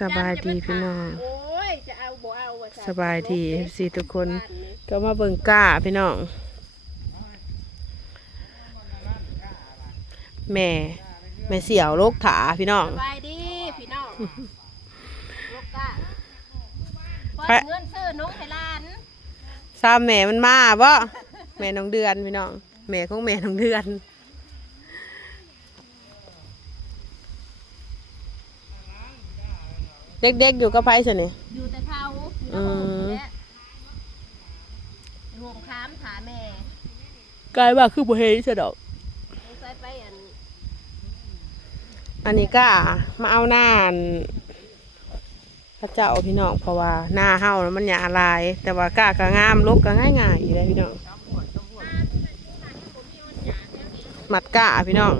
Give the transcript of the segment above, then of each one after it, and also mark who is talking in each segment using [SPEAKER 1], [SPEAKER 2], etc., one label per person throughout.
[SPEAKER 1] สบายดีพี่น้อง
[SPEAKER 2] โอ้ยจะเอาบ่เอาว่ะ
[SPEAKER 1] สบายดีสิทุกคนก็มาเบิ่งก้าพี่น้อง แม่แม่เสี่ยวโลกถาพี่น้อง
[SPEAKER 2] สบายดีพี่น้องลูกกะพอ
[SPEAKER 1] ไป
[SPEAKER 2] เงินซื้อนกให้หลาน
[SPEAKER 1] ซามแม่มันมาบ่แม่น้องเดือนพี่น้องแม่ของแม่น้องเดือน เด็กๆอยู่กับไผสินี่
[SPEAKER 2] อยู่แต่เท้า
[SPEAKER 1] อืม
[SPEAKER 2] และรวมค้ามถาแม่
[SPEAKER 1] กลายว่าคือบ่เฮ็ดซะดอก
[SPEAKER 2] สงสัยไปอัน
[SPEAKER 1] อันนี้ก็มาเอาหน้าอันพระเจ้าพี่น้องเพราะว่าหน้าเฮานะมันหยาลาย แต่ว่าก้าก็งามลกก็ง่ายง่ายๆอยู่เลยพี่น้องหมัดก้าพี่น้อง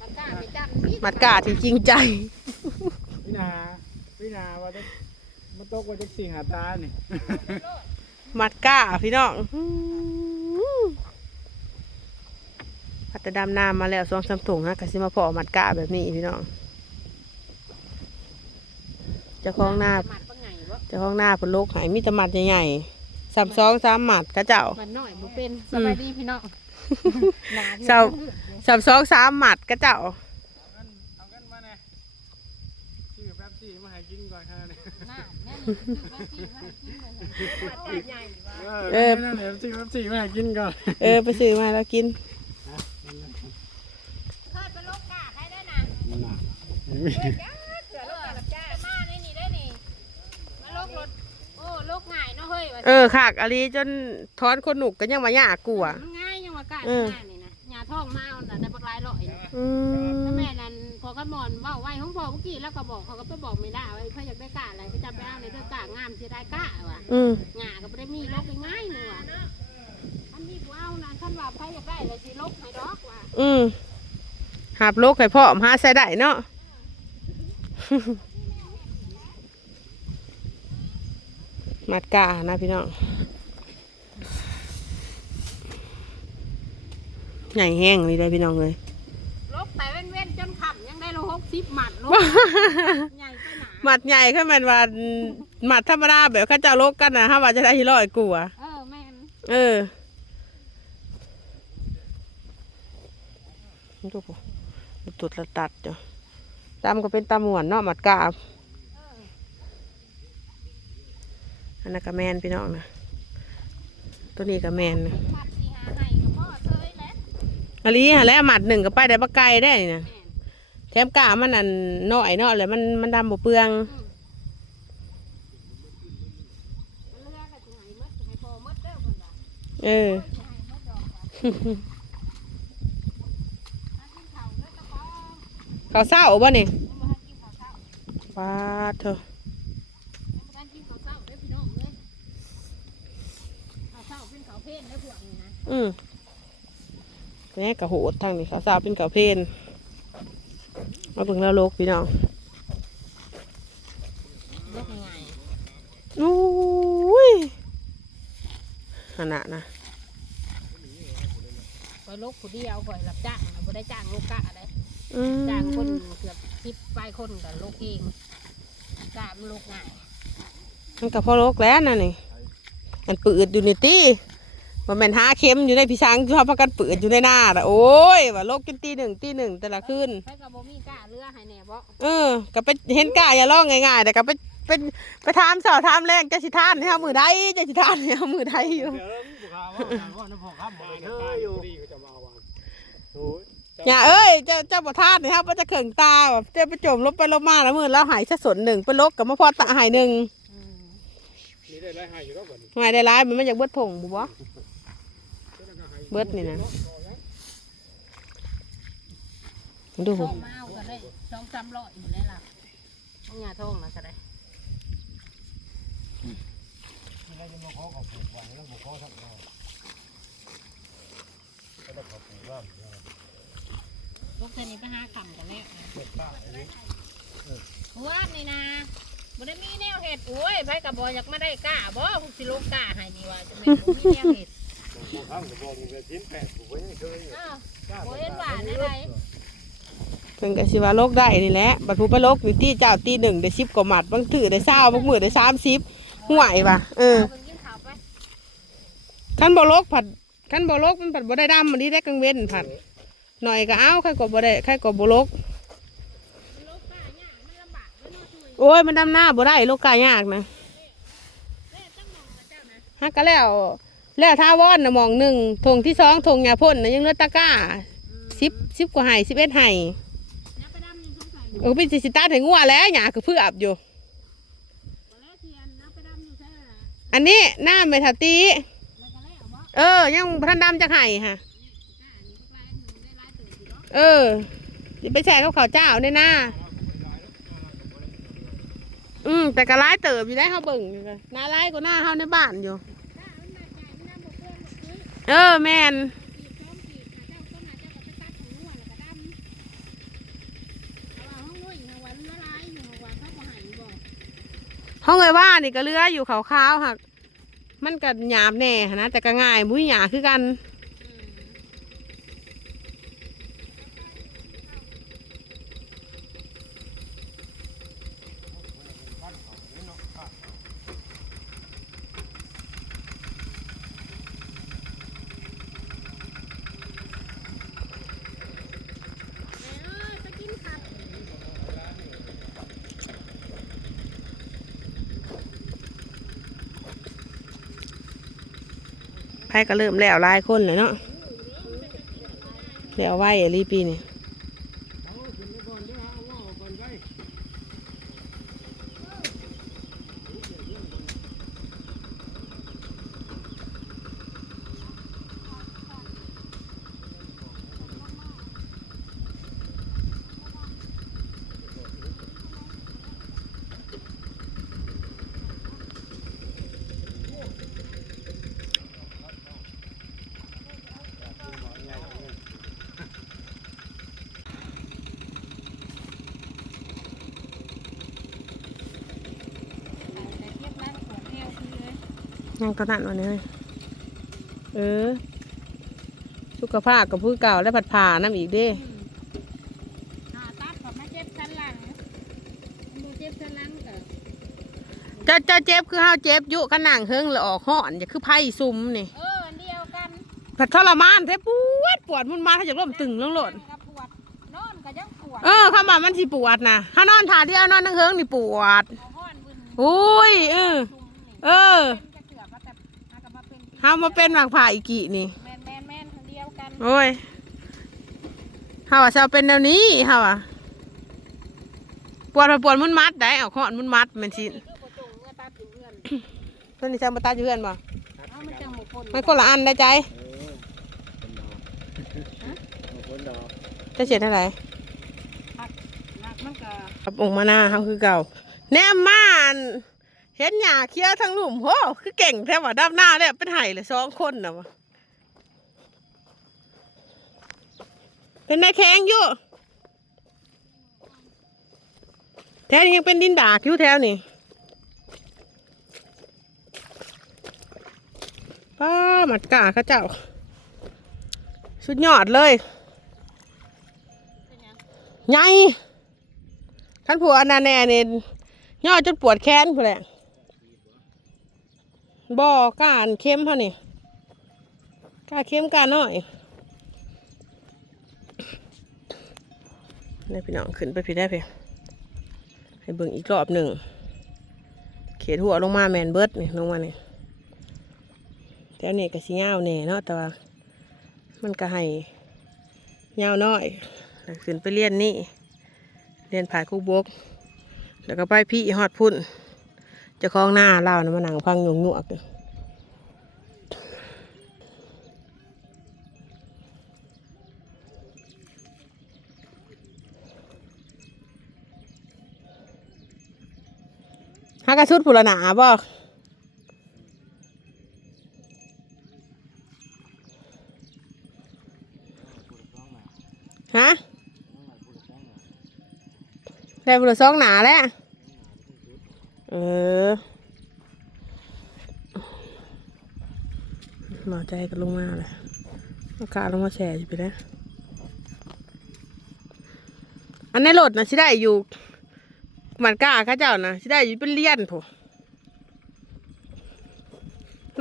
[SPEAKER 2] มันกล้าไปจับนี่
[SPEAKER 1] หมัดก้าที่จริงใจ
[SPEAKER 3] พี่นา พี่นาว่าจะมาตกว่าจะสิงหาตานี่
[SPEAKER 1] หมัดก้าพี่น้องอื้อพัดแต่ดำน้ำมาแล้วสองสามถุงฮะกะสิมาพอหมัดก้าแบบนี้พี่น้องเจ้าของหน้า
[SPEAKER 2] หมัดปะไงวะ
[SPEAKER 1] เจ้าของหน้าเป็นโรคหายมีแต่หมัดใหญ่ๆสามสองสามหมัดกระเจ้า
[SPEAKER 2] มันน้อยบ่เป็นสบายดีพี่น้องหลาน
[SPEAKER 1] เศร้าสามสองสามหมัดกระเจ้า
[SPEAKER 3] เออนั่นแห
[SPEAKER 2] ละ
[SPEAKER 3] ชื่อมากินก่อน
[SPEAKER 1] เออไปซื้อมาแล้วกิน
[SPEAKER 2] เคยไปลกกาให้ได้นะ
[SPEAKER 3] นั่นน่ะ
[SPEAKER 2] เสือลกกาลับจ้ามาในนี่ได้นี่มาลกรถโอ้ลกง่ายเนาะเฮ้ยว่า
[SPEAKER 1] เออขากอลีจนท้อนคนหนุกก็ยังมายากลัว
[SPEAKER 2] มันง่ายยังว่ากา
[SPEAKER 1] เออ
[SPEAKER 2] ง่ายนี่นะหญ้าท้องมาเอาน่ะได้บักหลายร้อย
[SPEAKER 1] อืม
[SPEAKER 2] อกันหมอนเว่าไว้ของพ่อเมื่อกี้แล้วก็บอกเขาก็ไปบอกไม่ได้ว่าเขาอยากได้กาอะไรก็จะไปเอาในเด้อกางามสิได้กาว่ะ
[SPEAKER 1] อืม
[SPEAKER 2] หญ้าก็บ่ได้มีโลกง่ายๆนี่ว่ะอันนี้กูเอานะคันว่าไผอยากได้เลยสิลกให้ดอกว่ะ
[SPEAKER 1] อืมหาบโลกให้พ่อมหาใส่ได้เนาะ มัดกานะพี่น้องใหญ่แห้งนี่ได้พี่น้องเลย
[SPEAKER 2] ลกไปเว้นๆจน ค่ำยังได้โล60หมัดลกใหญ่ไปหนา
[SPEAKER 1] หมัดใหญ่ขึ้นมันว่าหมัดธรรมดาแบบเข้าเจ้าโลกกันนะถ้าว่าจะได้ที่ร้อยกว่า
[SPEAKER 2] เออแม่น
[SPEAKER 1] เออดูปุ๊ตุดละตัดจ้ะตามก็เป็นตาหมวนเนาะหมัดกาบอันนั้นก็แมนพี่น้องนะตัวนี้ก็แมนนะ
[SPEAKER 2] หมัดที่หาให้กับพ่อเซยแหล้ว
[SPEAKER 1] อันนี้หาแล้วหมัดหนึ่งก็ไปได้ปะไก่ได้นี่นะ
[SPEAKER 2] แถ
[SPEAKER 1] มกามันอันน้อยเนาะเลยมันมันดำบ่เปลือง
[SPEAKER 2] เอกก็สิให้หมดสิให้พ่อเขาเออ
[SPEAKER 1] เขาเศร้าบ่
[SPEAKER 2] เช้า
[SPEAKER 1] ปะ
[SPEAKER 2] ยังบ่ทันกินข้าวเช้าเด้อพี่น้องเอ้ยข้าวเช้าเป็นข้าเพลนเด้อะ
[SPEAKER 1] อืมแม่กระโหดทางนี้เขาเศร้าเป็นกระเพน มาเบิ่งแล้วโลกพี่น้อง
[SPEAKER 2] ลกง่าย
[SPEAKER 1] อุ้ยขนาดนะ
[SPEAKER 2] คอยลกผู้เดียวคอยรับจ้างนะบ่ได้จ้างลูกกะได้
[SPEAKER 1] อืม
[SPEAKER 2] จ้างคนเกือบ10ปลายคนก็ลกเองกะมันลกง่าย
[SPEAKER 1] มันกับพ่อโลกแล้วนะนี่มันปืดอยู่ในตี มันเป็นหาเข็มอยู่ในพี่ช้างชอบพักกันปืดอยู่ในหน้าละโอ้ยว่าโลกกินตีหนึ่งตีหนึ่งแต่ละคืน
[SPEAKER 2] ใครก็บ่มีกะเรือให้แหน่บ่
[SPEAKER 1] เออก็ไปเห็นกาอย่าล่องง่ายๆแต่ก็ไปเป็นไปถามสาวถามแรงจะสิทานให้เอามือใดจะสิทานให้เอามือใดอยู่
[SPEAKER 3] เดี๋ยวเราบุกข่าวว่าว่าน้ำพอกข้ามมาเธออยู่ดีเขาจะมาเอาวางโอ้ย
[SPEAKER 1] อย่าเอ้ยเจ้าเจ้าบ่ทานนี่ครับว่าจะเข่งตาแบบเจ้าไปจมลบไปลบมาแล้วมือแล้วหายซะสนหนึ่งไปลกกับมาพอตะหายหนึ่ง
[SPEAKER 2] อืม
[SPEAKER 3] นี่ได้ไรหายอยู่แล้วก่อน
[SPEAKER 1] หายได้ร้ายมันไม่อยากเบิดถงบุบ่ เบิดนี่นะดู
[SPEAKER 2] ท่องมาเอาก็ได้สองสามร้อยอยู่ได้ล่ะต้องยาท่องนะก็ได้
[SPEAKER 3] นี่ได้ยินมาขอขอบคุณวันแล้วบุกขอสักหน่อยก็ได้ขอบคุณว่า
[SPEAKER 2] ลูกเซนี่ไปหาคำกันแล้ว
[SPEAKER 3] เก็บป้าอันนี้
[SPEAKER 2] ว่านี่นะบ่ได้มีแนวเห็ดโอ้ยไผกับบอยากมาได้กล้าบ่พวกสิลูกกล้าให้นี่ว่าจะแม่นบ่มีแนวเห็ด
[SPEAKER 3] บุกข้ามกับบอกเงินทิ้นแปดบุกไว้ยังเคยอ้า
[SPEAKER 2] วบ่เห็นว่าได้ไร
[SPEAKER 1] เป็นกสิว่าโลกได้นี่แหละบัดผู้ไปโลกนี่ตีเจ้าตีหนึ่งได้สิบกว่าหมัดบางถือได้เศร้าบางมือได้สามสิบห่วยว่ะเออ
[SPEAKER 2] เอาไปกินข้าวไป
[SPEAKER 1] ขั้นบ่โลกผัดขั้นบ่โลกมันผัดบ่ได้ดำมันนี้ได้กังเว้นผัดหน่อยก็เอาใครก็บ่ได้ใครก็บ่โลก
[SPEAKER 2] โลกกาเนี่ยมันลำบากเลยเนาะช่วย
[SPEAKER 1] โอ้ยมันดำหน้าบ่ได้โลกกายากนะ
[SPEAKER 2] แม่ต้องมองกับเจ้านะ
[SPEAKER 1] ฮักก็แล้ว แล้วท่าวอนนะมองหนึ่งทงที่สองทงยาพ่นนะยังเลือดตะก้าสิบสิบกว่าไห่สิบเอ็ดไห่
[SPEAKER 2] น้ำไปดำยังสงสัย
[SPEAKER 1] เออพี่สิสิตาถึงงัวแล้วหยาคือเพื่ออับอยู่
[SPEAKER 2] อั
[SPEAKER 1] นนี้หน้าเมทัตีเออ ยังพันดำจะไห่ค่ะ
[SPEAKER 2] กล้ยได้รายตื่นอยู่เอ
[SPEAKER 1] อไปแช่กับข้าวเจ้าในหน้าอืมแต่ก็ร้ายเติบอยู่ได้เขาเบิ่งอยู่เลยน้าร้ายกว่าหน้าเขาในบ้านอยู่
[SPEAKER 2] เออ
[SPEAKER 1] แมน
[SPEAKER 2] เจ้าต้นหาเจ้าก็ไปตัดของนวลแล้วก็ดำเอาว่าห้องนู้นอีกหาวันละลายหนึ่งวันเขาบ่ใหายบ่
[SPEAKER 1] ห้ออยว่านี่ก็เลืออยู่ขาวๆหักมันก็หยาบแน่นนะแต่ก็ง่ายมุ้ยหยาคือกัน
[SPEAKER 2] แม่เอ้ยไปกินผัก
[SPEAKER 1] ไพ่ก็เริ่มแล้วลายคนเลยเนาะแล้วไหวอะลีปีนี่
[SPEAKER 3] เอาขึ้นไปก่อนเด้อเอาว่าก่อนไป
[SPEAKER 2] แต่เทียบร้านขวดแนวคือเลย
[SPEAKER 1] ยังตอนนั้นวันนี้เลยเออ สุขภาพกับผู้เก่าและผัดผ่าน้ำอีกเด้
[SPEAKER 2] หาตัดกับมาเจ็บสันหลังดูเจ็บสันหลังกับ
[SPEAKER 1] จะจะเจ็บคือเฮาเจ็บอยุขนังเฮิงแล้วออกห่อนอย่าคือไพ่ซุ่มนี่
[SPEAKER 2] เอออันเดียวกัน
[SPEAKER 1] ผัดทรมานแท้ปวดปวดมันมาถ้าจะล้มตึงลงโลด
[SPEAKER 2] กับปวดนอนก็ยังปวด
[SPEAKER 1] เออเข้ามามันสิปวดนะถ้านอนท่าเดียวนอนทั้งเฮิงนี่ปวด
[SPEAKER 2] เอาห้อนบึน
[SPEAKER 1] อุ้ยเออ
[SPEAKER 2] ซุ่มนี่
[SPEAKER 1] เออ
[SPEAKER 2] เป็น เป็น
[SPEAKER 1] เฮามาเป็นหวังผ่าอีกกี่นี่
[SPEAKER 2] แมนแมนแมนอันเดียวกัน
[SPEAKER 1] โอ้ยเฮาว่าจะเอาเป็นแนวนี้เฮาว่าปวดปวดมุนมัดได้เอาข้อนมุนมัดแมันสิ
[SPEAKER 2] คือประจงเมื่อตาถึงเพื่อน
[SPEAKER 1] เพิ่นสิทำมาตาอยู่เพื่อนบ่
[SPEAKER 2] เอามันจังหมกคน
[SPEAKER 1] มันคนละอันได้ใจ
[SPEAKER 3] เออเป็นดอกเป็นคนดอก
[SPEAKER 1] จะเสียเท่าไหร่
[SPEAKER 2] หนักมันก็
[SPEAKER 1] กับองค์มาหน้าเฮาคือเก่าแนมม่าน เห็นหญ้าเคี้ยวทั้งหลุมโหคือเก่งแท้ว่าดับหน้าแล้วเป็นไห้เลยสองคนนะวะเป็นนายแข็งอยู่แถวนี้ยังเป็นดินดากอยู่แถวนี้ป้าหมัดกาข้าเจ้า สุดยอดเลย
[SPEAKER 2] เป็นหยัง
[SPEAKER 1] ท่านผัวอนนั้นแน่เนี่ยย่อจนปวดแขนพู่นแหละ บ่อการเข้มเขานี่กล้าเข้มกล้าน้อยนี่พี่น้องขึ้นไปพี่ได้เพี่ให้เบิ่งอีกรอบหนึ่ง เขียดหัวลงมาแมนเบิร์ดนี่ลงมานี่แต่อันนี้ก็สิยาวแน่เนาะแต่ว่ามันก็ให้ยาน้อยขึ้นไปเรียนนี่เรียนผ่ายคู่บก แล้วก็ไปพี่ฮอดพุ่น จะคล้องหน้าเล่านะมานั่งฟังยงยวกอยู่หากระสุดผุลหนาบ่ฮะได้บุรซองหนาแล้ว เออหมอใจก็ลงมาเลยอากาศลงมาแฉ่ไปแล้วรถนะสิได้อยู่มันกล้าข้าเจ้านะสิได้อยู่เป็นเลี้ยนผู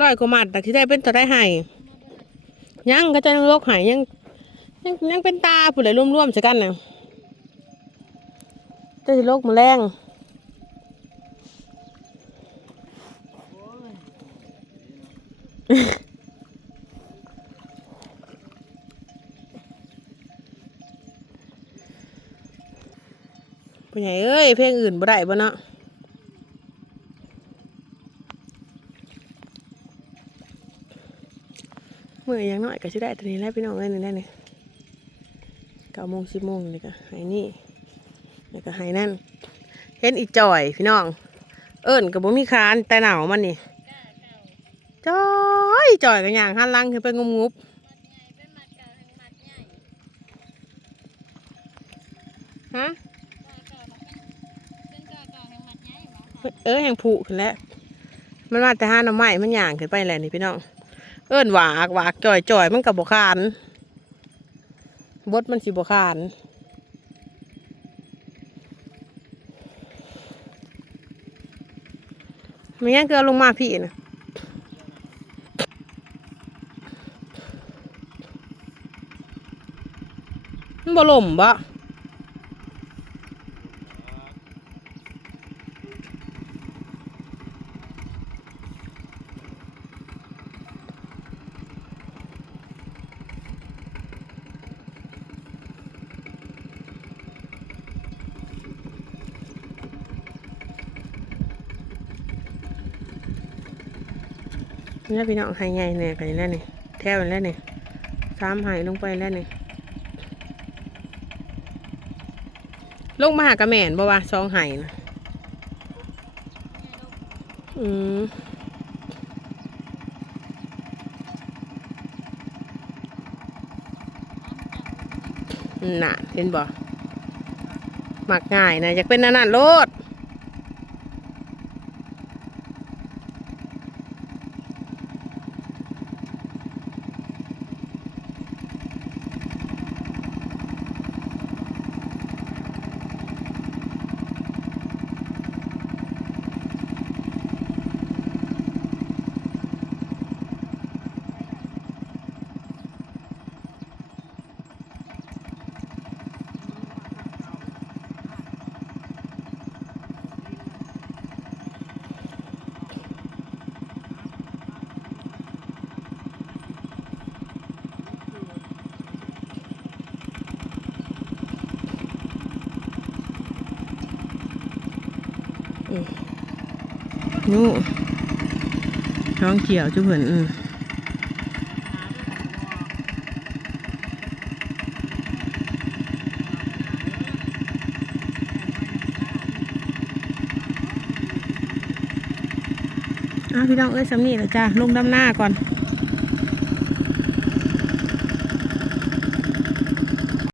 [SPEAKER 1] ร้อยกว่ามัดแต่สิได้เป็นตัวได้ให้ยังก็จะยังโลกหายยังยังยังเป็นตาผู้ใดร่วมๆสักันนะเจะโลกมาแรง ผู้ใหญ่เอ้ยเพลงอื่นบ่ได้บ่เนาะเมื่อยังน้อยก็สิได้ตัวนี้แล้วพี่น้องเอ้ยนี่งได้หนี่งเก้าโมงสิบโมงนี่ก็หายนี่นี่ก็หายนั่นเห็นอีจ่อยพี่น้อง เอิ้นกับบ่มีคานแต่หนาวมันนี่จ่อยจ่อยกันอย่างหันลังขึ้นไปงุบงุบฮะ เออแห่งผูขึ้นแล้วมันมาแต่ห้าหน้ำไม้มันย่างขึ้นไปแหละนี่พี่น้อง เอิ้นหวากหวากจ่อยจ่อยมันกับบกคานบดมันสิบกคานมันยังเกลือลงมาพี่นะมันบ่ล่มบ่ นี่พี่น้องหายใหญ่เนี่ยกันแล้วนี่แถวแล้วนี่สามหายลงไปแล้วนี่ลงมาหากระแมนบ่ว่าสองหายนะอืมน่ะเห็นบ่หมักง่ายนะอยากเป็นนั่นน่ะโลด นู่ท้องเขียวจุ๊บเหินอืมอ้าพี่น้องเอ้ยสำนีแล้วจ้าลงดำหน้าก่อน